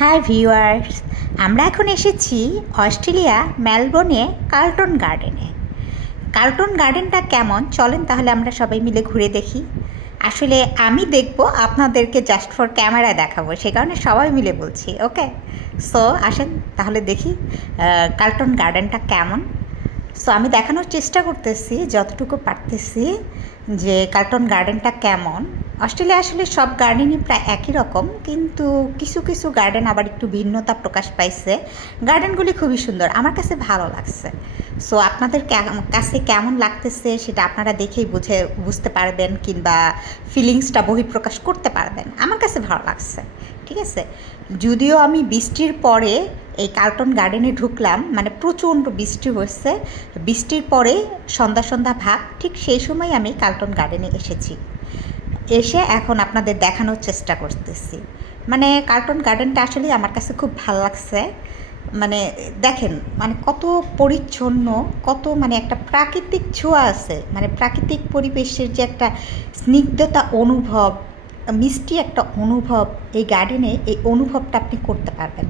Hi viewers, আমরা এখন এসেছি অস্ট্রেলিয়া মেলবোর্নে কার্লটন গার্ডেনে। কার্লটন গার্ডেনটা কেমন চলেন তাহলে আমরা সবাই মিলে ঘুরে দেখি। আসলে আমি দেখব, আপনাদেরকে জাস্ট ফর ক্যামেরা দেখাবো, সে কারণে সবাই মিলে বলছি। ওকে, সো আসেন তাহলে দেখি কার্লটন গার্ডেনটা কেমন। সো আমি দেখানোর চেষ্টা করতেছি যতটুকু পারতেছি যে কার্লটন গার্ডেনটা কেমন। অস্ট্রেলিয়া আসলে সব গার্ডেনই প্রায় একই রকম, কিন্তু কিছু কিছু গার্ডেন আবার একটু ভিন্নতা প্রকাশ পাইছে। গার্ডেনগুলি খুবই সুন্দর, আমার কাছে ভালো লাগছে। সো আপনাদের কাছে কেমন লাগতেছে সেটা আপনারা দেখেই বুঝতে পারবেন, কিংবা ফিলিংসটা বহিঃপ্রকাশ করতে পারবেন। আমার কাছে ভালো লাগছে, ঠিক আছে। যদিও আমি বৃষ্টির পরে এই কার্লটন গার্ডেনে ঢুকলাম, মানে প্রচণ্ড বৃষ্টি হচ্ছে, বৃষ্টির পরে সন্ধ্যা সন্ধ্যা ভাব, ঠিক সেই সময় আমি কার্লটন গার্ডেনে এসে এখন আপনাদের দেখানোর চেষ্টা করতেছি। মানে কার্লটন গার্ডেনটা আসলে আমার কাছে খুব ভালো লাগছে। মানে দেখেন, মানে কত পরিচ্ছন্ন, কত মানে একটা প্রাকৃতিক ছোঁয়া আছে, মানে প্রাকৃতিক পরিবেশের যে একটা স্নিগ্ধতা অনুভব, মিষ্টি একটা অনুভব এই গার্ডেনে, এই অনুভবটা আপনি করতে পারবেন।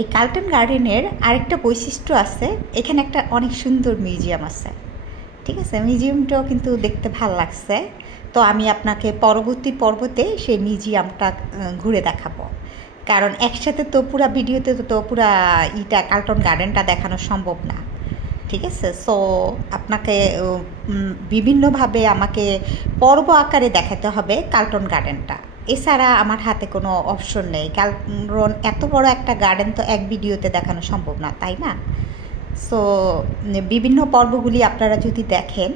এই কার্লটন গার্ডেনের আরেকটা বৈশিষ্ট্য আছে, এখানে একটা অনেক সুন্দর মিউজিয়াম আছে, ঠিক আছে। মিউজিয়ামটাও কিন্তু দেখতে ভালো লাগছে। তো আমি আপনাকে পরবর্তী পর্বতে সেই মিউজিয়ামটা ঘুরে দেখাবো, কারণ একসাথে তো পুরো ভিডিওতে তো পুরো কার্লটন গার্ডেনটা দেখানো সম্ভব না, ঠিক আছে। সো আপনাকে বিভিন্নভাবে আমাকে পর্ব আকারে দেখাতে হবে কার্লটন গার্ডেনটা, এছাড়া আমার হাতে কোনো অপশন নেই, কারণ এত বড় একটা গার্ডেন তো এক ভিডিওতে দেখানো সম্ভব না, তাই না। সো বিভিন্ন পর্বগুলি আপনারা যদি দেখেন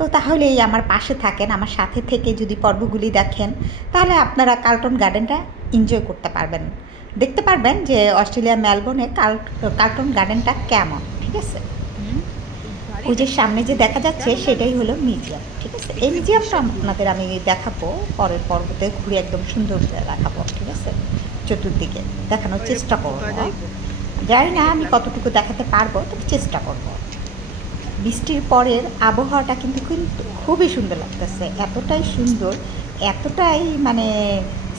তো তাহলেই আমার পাশে থাকেন, আমার সাথে থেকে যদি পর্বগুলি দেখেন তাহলে আপনারা কার্লটন গার্ডেনটা এনজয় করতে পারবেন, দেখতে পারবেন যে অস্ট্রেলিয়া মেলবোর্নে কার্লটন গার্ডেনটা কেমন, ঠিক আছে। ওই যে সামনে যে দেখা যাচ্ছে সেটাই হলো মিউজিয়াম, ঠিক আছে। এই মিউজিয়ামটা আপনাদের আমি দেখাবো পরের পর্বতে, ঘুরে একদম সুন্দর দেখাবো, ঠিক আছে। চতুর্দিকে দেখানোর চেষ্টা করবো, জানি না আমি কতটুকু দেখাতে পারবো, তবে চেষ্টা করবো। বৃষ্টির পরের আবহাওয়াটা কিন্তু খুবই সুন্দর লাগতেছে, এতটাই সুন্দর, এতটাই মানে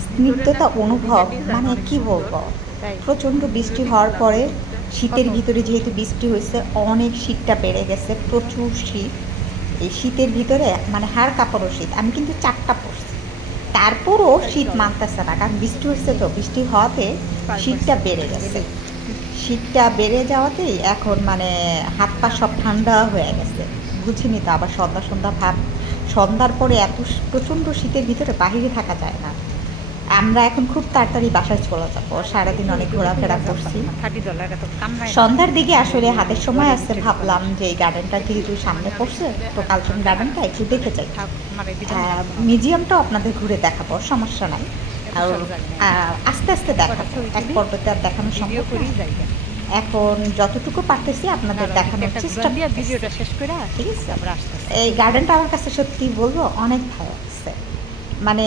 স্নিগ্ধতা অনুভব, মানে কি বলবো। প্রচণ্ড বৃষ্টি হওয়ার পরে শীতের ভিতরে যেহেতু বৃষ্টি হয়েছে, অনেক শীতটা বেড়ে গেছে, প্রচুর শীত। এই শীতের ভিতরে মানে হাড় কাঁপানো শীত, আমি কিন্তু 4টা পরছি, তারপরও শীত মানতেছে না, কারণ বৃষ্টি হচ্ছে, তো বৃষ্টি হওয়াতে শীতটা বেড়ে গেছে। শীতটা বেড়ে যাওয়াতেই এখন মানে হাত পা সব ঠান্ডা হয়ে গেছে, বুঝিনি তো। আবার সন্ধ্যা সন্ধ্যা ভাব, সন্ধ্যার পরে এত প্রচণ্ড শীতের ভিতরে বাহিরে থাকা যায় না। আমরা এখন খুব তাড়াতাড়ি বাসায় চলে যাবো, সারাদিন অনেক ঘোরাফেরা করছি। সন্ধ্যার দিকে আসলে হাতের সময় আসছে, ভাবলাম যে এই গার্ডেনটা যেহেতু সামনে পড়ছে, তো কার্লটন গার্ডেনটা একটু দেখে যাই। মিউজিয়ামটাও আপনাদের ঘুরে দেখাবো, সমস্যা নাই। আর আস্তে আস্তে দেখাবো, এক পর্বতে আর দেখানো সম্ভব করি যাই। এখন যতটুকু পারতেছি আপনাদের দেখানোর চেষ্টা, ভিডিওটা শেষ করে, ঠিক আছে। এই গার্ডেনটা আমার কাছে সত্যি বলবো অনেক ভালো লাগছে। মানে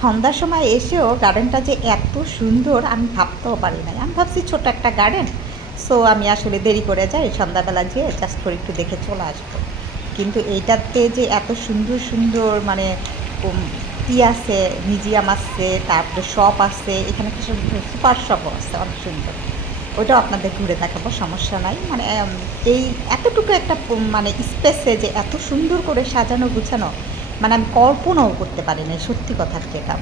সন্ধ্যার সময় এসেও গার্ডেনটা যে এত সুন্দর আমি ভাবতেও পারি নাই। আমি ভাবছি ছোট একটা গার্ডেন, সো আমি আসলে দেরি করে যাই, সন্ধ্যাবেলা যেয়ে জাস্ট করে একটু দেখে চলে আসবো। কিন্তু এইটাতে যে এত সুন্দর সুন্দর মানে আছে, মিউজিয়াম আছে, তারপরে শপ আছে, এখানে কিছু সুপার শপও আছে অনেক সুন্দর, ওইটাও আপনাদের ঘুরে দেখাবো, সমস্যা নাই। মানে এই এতটুকু একটা মানে স্পেসে যে এত সুন্দর করে সাজানো গুছানো, মানে আমি কল্পনাও করতে পারি না, সত্যি কথা যেটা।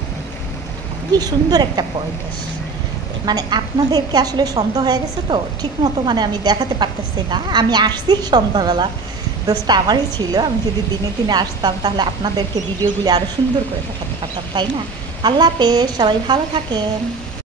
কি সুন্দর একটা পরিবেশ, মানে আপনাদেরকে আসলে সন্ধ্যা হয়ে গেছে তো ঠিক মতো মানে আমি দেখাতে পারতেছি না। আমি আসছি সন্ধ্যাবেলা, দোষটা আমারই ছিল। আমি যদি দিনে দিনে আসতাম তাহলে আপনাদেরকে ভিডিওগুলি আরও সুন্দর করে দেখাতে পারতাম, তাই না। আল্লাহ হাফেজ, সবাই ভালো থাকেন।